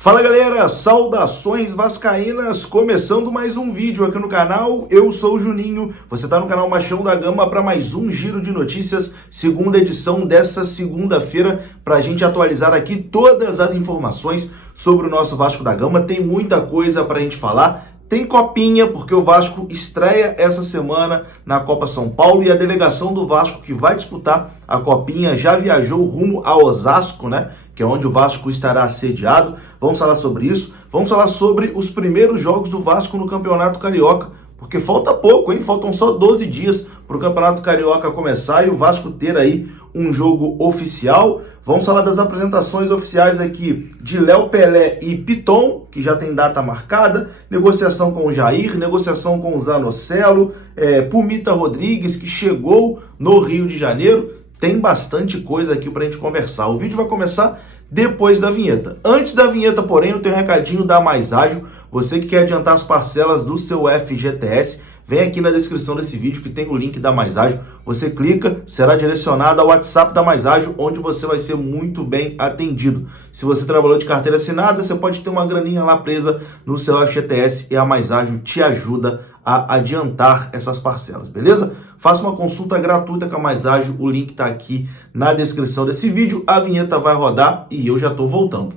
Fala galera, saudações vascaínas, começando mais um vídeo aqui no canal, eu sou o Juninho, você está no canal Machão da Gama para mais um giro de notícias, segunda edição dessa segunda-feira, para a gente atualizar aqui todas as informações sobre o nosso Vasco da Gama, tem muita coisa para a gente falar. Tem copinha, porque o Vasco estreia essa semana na Copa São Paulo e a delegação do Vasco que vai disputar a copinha já viajou rumo a Osasco, né? Que é onde o Vasco estará sediado. Vamos falar sobre isso. Vamos falar sobre os primeiros jogos do Vasco no Campeonato Carioca, porque falta pouco, hein? Faltam só 12 dias para o Campeonato Carioca começar e o Vasco ter aí um jogo oficial. Vamos falar das apresentações oficiais aqui de Léo Pelé e Piton, que já tem data marcada, negociação com o Jair, negociação com o Zanocelo, Pumita Rodrigues, que chegou no Rio de Janeiro. Tem bastante coisa aqui para a gente conversar. O vídeo vai começar depois da vinheta. Antes da vinheta, porém, eu tenho um recadinho da Mais Ágil. Você que quer adiantar as parcelas do seu FGTS, vem aqui na descrição desse vídeo que tem o link da Mais Ágil. Você clica, será direcionado ao WhatsApp da Mais Ágil, onde você vai ser muito bem atendido. Se você trabalhou de carteira assinada, você pode ter uma graninha lá presa no seu FGTS e a Mais Ágil te ajuda a adiantar essas parcelas, beleza? Faça uma consulta gratuita com a Mais Ágil, o link está aqui na descrição desse vídeo. A vinheta vai rodar e eu já estou voltando.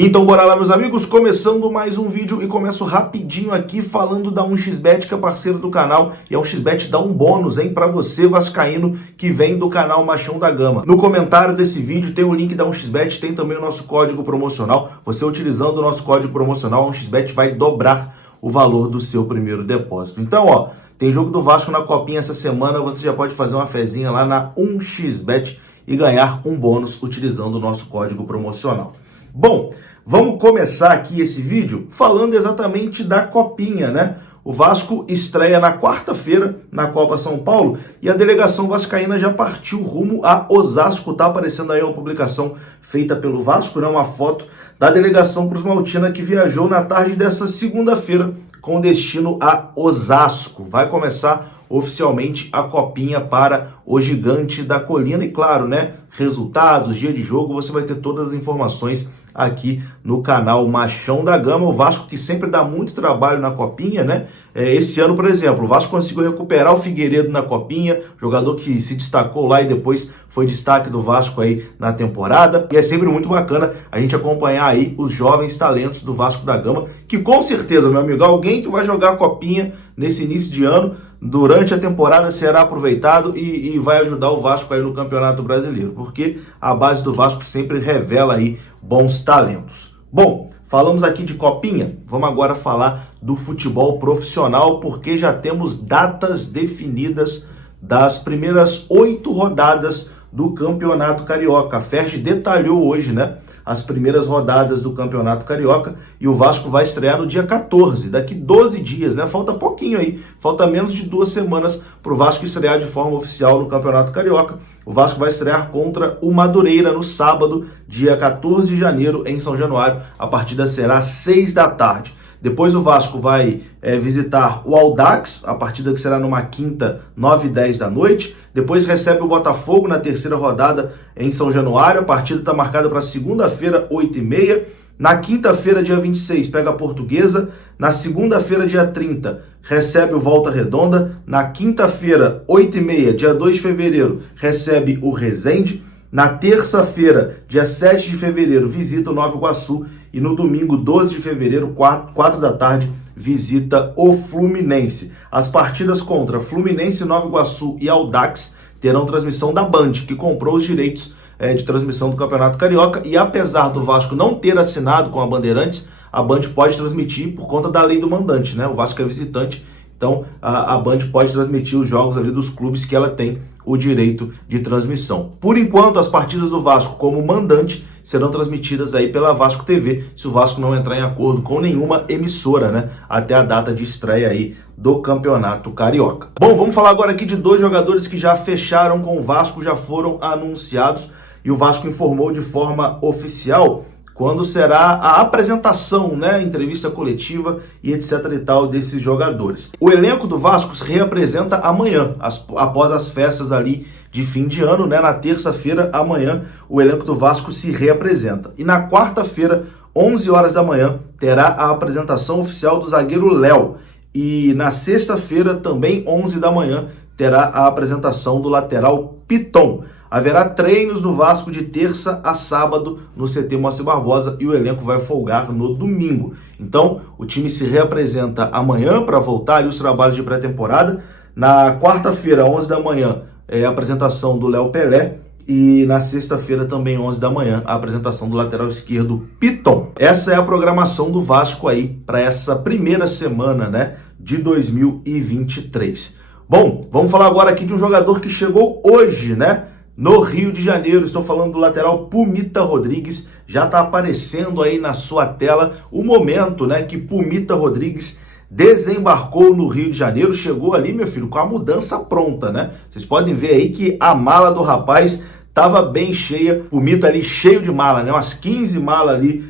Então bora lá, meus amigos, começando mais um vídeo e começo rapidinho aqui falando da 1xBet, que é parceiro do canal, e a 1xBet dá um bônus, hein, para você vascaíno que vem do canal Machão da Gama. No comentário desse vídeo tem o link da 1xBet, tem também o nosso código promocional. Você utilizando o nosso código promocional, a 1xBet vai dobrar o valor do seu primeiro depósito. Então, ó, tem jogo do Vasco na Copinha essa semana, você já pode fazer uma fezinha lá na 1xBet e ganhar um bônus utilizando o nosso código promocional. Bom, vamos começar aqui esse vídeo falando exatamente da Copinha, né? O Vasco estreia na quarta-feira na Copa São Paulo e a delegação vascaína já partiu rumo a Osasco. Tá aparecendo aí uma publicação feita pelo Vasco, né? Uma foto da delegação cruzmaltina que viajou na tarde dessa segunda-feira com destino a Osasco. Vai começar oficialmente a Copinha para o Gigante da Colina e claro, né? Resultados, dia de jogo, você vai ter todas as informações aqui no canal Machão da Gama. O Vasco que sempre dá muito trabalho na Copinha, né? Esse ano, por exemplo, o Vasco conseguiu recuperar o Figueiredo na Copinha, jogador que se destacou lá e depois foi destaque do Vasco aí na temporada. E é sempre muito bacana a gente acompanhar aí os jovens talentos do Vasco da Gama, que com certeza, meu amigo, alguém que vai jogar a Copinha nesse início de ano, durante a temporada será aproveitado e vai ajudar o Vasco aí no Campeonato Brasileiro, porque a base do Vasco sempre revela aí bons talentos. Bom, falamos aqui de Copinha, vamos agora falar do futebol profissional, porque já temos datas definidas das primeiras 8 rodadas do Campeonato Carioca. A Ferg detalhou hoje, né, as primeiras rodadas do Campeonato Carioca e o Vasco vai estrear no dia 14, daqui 12 dias, né? Falta pouquinho aí, falta menos de 2 semanas para o Vasco estrear de forma oficial no Campeonato Carioca. O Vasco vai estrear contra o Madureira no sábado, dia 14 de janeiro, em São Januário. A partida será às 6 da tarde. Depois o Vasco vai visitar o Audax, a partida que será numa quinta, 9h10 da noite. Depois recebe o Botafogo na terceira rodada em São Januário. A partida está marcada para segunda-feira, 8h30. Na quinta-feira, dia 26, pega a Portuguesa. Na segunda-feira, dia 30, recebe o Volta Redonda. Na quinta-feira, 8h30, dia 2 de fevereiro, recebe o Resende. Na terça-feira, dia 7 de fevereiro, visita o Nova Iguaçu. E no domingo, 12 de fevereiro, 4 da tarde, visita o Fluminense. As partidas contra Fluminense, Nova Iguaçu e Audax terão transmissão da Band, que comprou os direitos de transmissão do Campeonato Carioca. E apesar do Vasco não ter assinado com a Bandeirantes, a Band pode transmitir por conta da lei do mandante, né? O Vasco é visitante, então a Band pode transmitir os jogos ali dos clubes que ela tem o direito de transmissão. Por enquanto, as partidas do Vasco como mandante serão transmitidas aí pela Vasco TV, se o Vasco não entrar em acordo com nenhuma emissora, né, até a data de estreia aí do Campeonato Carioca. Bom, vamos falar agora aqui de 2 jogadores que já fecharam com o Vasco, já foram anunciados, e o Vasco informou de forma oficial quando será a apresentação, né, entrevista coletiva e etc e tal desses jogadores. O elenco do Vasco se reapresenta amanhã, após as festas ali de fim de ano, né, na terça-feira, amanhã, o elenco do Vasco se reapresenta. E na quarta-feira, 11 horas da manhã, terá a apresentação oficial do zagueiro Léo. E na sexta-feira, também 11 da manhã, terá a apresentação do lateral Piton. Haverá treinos no Vasco de terça a sábado no CT Moacir Barbosa e o elenco vai folgar no domingo. Então, o time se reapresenta amanhã para voltar ali os trabalhos de pré-temporada. Na quarta-feira, 11 da manhã, a apresentação do Léo Pelé. E na sexta-feira, também 11 da manhã, a apresentação do lateral esquerdo Piton. Essa é a programação do Vasco aí para essa primeira semana, né, de 2023. Bom, vamos falar agora aqui de um jogador que chegou hoje, né, no Rio de Janeiro. Estou falando do lateral Pumita Rodrigues. Já está aparecendo aí na sua tela o momento, né, que Pumita Rodrigues desembarcou no Rio de Janeiro. Chegou ali, meu filho, com a mudança pronta, né? Vocês podem ver aí que a mala do rapaz estava bem cheia. Pumita ali cheio de mala, né? Umas 15 malas ali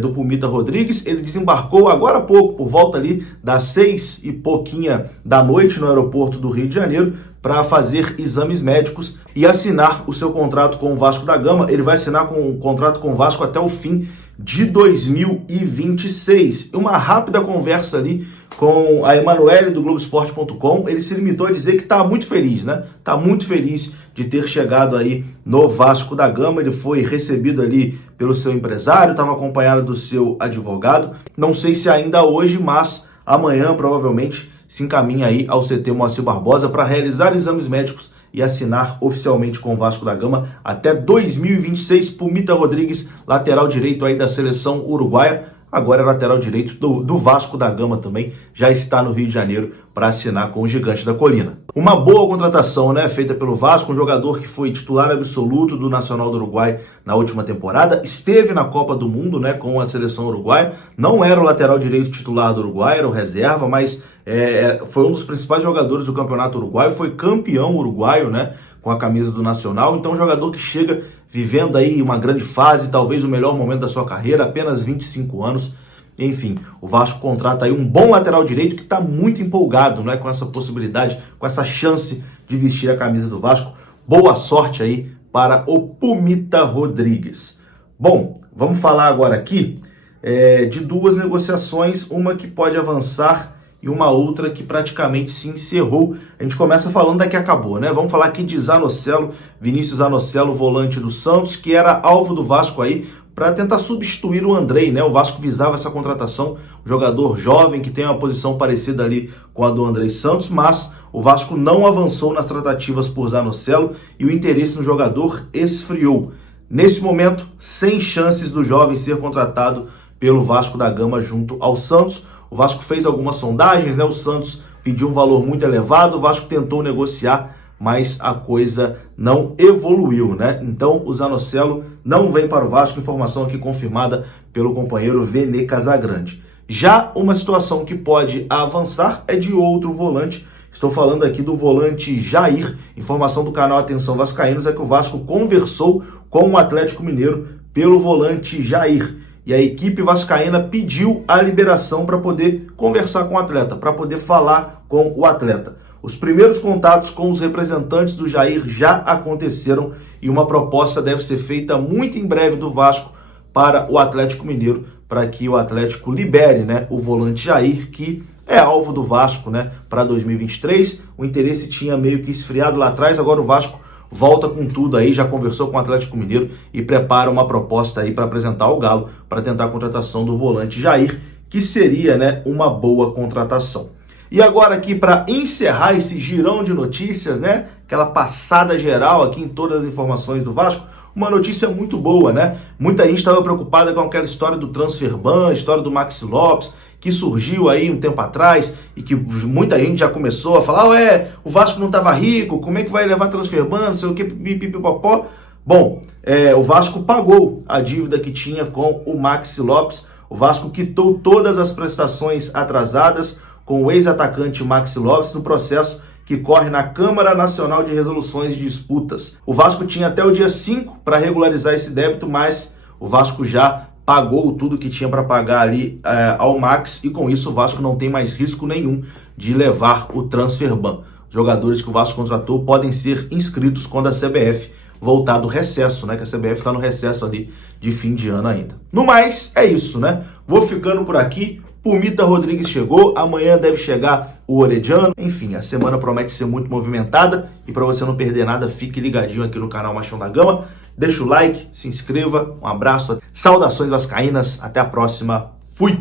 do Pumita Rodrigues. Ele desembarcou agora há pouco, por volta ali das 6 e pouquinha da noite no aeroporto do Rio de Janeiro, para fazer exames médicos e assinar o seu contrato com o Vasco da Gama. Ele vai assinar um contrato com o Vasco até o fim de 2026. Uma rápida conversa ali com a Emanuele do Globoesporte.com, ele se limitou a dizer que está muito feliz, né? Está muito feliz de ter chegado aí no Vasco da Gama. Ele foi recebido ali pelo seu empresário, estava acompanhado do seu advogado. Não sei se ainda hoje, mas amanhã provavelmente se encaminha aí ao CT Moacir Barbosa para realizar exames médicos e assinar oficialmente com o Vasco da Gama até 2026. Pumita Rodrigues, lateral direito aí da seleção uruguaia, agora é lateral direito do Vasco da Gama também, já está no Rio de Janeiro para assinar com o Gigante da Colina. Uma boa contratação, né, feita pelo Vasco, um jogador que foi titular absoluto do Nacional do Uruguai na última temporada, esteve na Copa do Mundo, né, com a seleção uruguaia, não era o lateral direito titular do Uruguai, era o reserva, mas foi um dos principais jogadores do Campeonato Uruguaio, foi campeão uruguaio, né, com a camisa do Nacional. Então um jogador que chega vivendo aí uma grande fase, talvez o melhor momento da sua carreira, apenas 25 anos. Enfim, o Vasco contrata aí um bom lateral direito que está muito empolgado, né, com essa possibilidade, com essa chance de vestir a camisa do Vasco. Boa sorte aí para o Pumita Rodrigues. Bom, vamos falar agora aqui de duas negociações, uma que pode avançar e uma outra que praticamente se encerrou. A gente começa falando da que acabou, né? Vamos falar aqui de Zanocelo, Vinícius Zanocelo, volante do Santos, que era alvo do Vasco aí para tentar substituir o Andrei, né? O Vasco visava essa contratação, um jogador jovem que tem uma posição parecida ali com a do Andrei Santos, mas o Vasco não avançou nas tratativas por Zanocelo e o interesse no jogador esfriou. Nesse momento, sem chances do jovem ser contratado pelo Vasco da Gama junto ao Santos. O Vasco fez algumas sondagens, né? O Santos pediu um valor muito elevado, o Vasco tentou negociar, mas a coisa não evoluiu, né? Então o Zanocelo não vem para o Vasco, informação aqui confirmada pelo companheiro Vene Casagrande. Já uma situação que pode avançar é de outro volante. Estou falando aqui do volante Jair. Informação do canal Atenção Vascaínos é que o Vasco conversou com o Atlético Mineiro pelo volante Jair. E a equipe vascaína pediu a liberação para poder conversar com o atleta, para poder falar com o atleta. Os primeiros contatos com os representantes do Jair já aconteceram e uma proposta deve ser feita muito em breve do Vasco para o Atlético Mineiro, para que o Atlético libere, né, o volante Jair, que é alvo do Vasco, né, para 2023. O interesse tinha meio que esfriado lá atrás, agora o Vasco volta com tudo aí, já conversou com o Atlético Mineiro e prepara uma proposta aí para apresentar ao Galo, para tentar a contratação do volante Jair, que seria, né, uma boa contratação. E agora aqui, para encerrar esse girão de notícias, né, aquela passada geral aqui em todas as informações do Vasco, uma notícia muito boa, né? Muita gente estava preocupada com aquela história do Transferban, a história do Maxi Lopes, que surgiu aí um tempo atrás e que muita gente já começou a falar, o Vasco não estava rico, como é que vai levar Transferban, não sei o que, pipipipopó. Bom, o Vasco pagou a dívida que tinha com o Maxi Lopes, o Vasco quitou todas as prestações atrasadas com o ex-atacante Maxi Lopes no processo que corre na Câmara Nacional de Resoluções de Disputas. O Vasco tinha até o dia 5 para regularizar esse débito, mas o Vasco já pagou tudo que tinha para pagar ali ao Max, e com isso o Vasco não tem mais risco nenhum de levar o transfer ban. Os jogadores que o Vasco contratou podem ser inscritos quando a CBF voltar do recesso, né? Que a CBF está no recesso ali de fim de ano ainda. No mais, é isso, né? Vou ficando por aqui. Pumita Rodrigues chegou, amanhã deve chegar o Orediano. Enfim, a semana promete ser muito movimentada, e para você não perder nada, fique ligadinho aqui no canal Machão da Gama. Deixa o like, se inscreva, um abraço, saudações vascaínas, até a próxima, fui!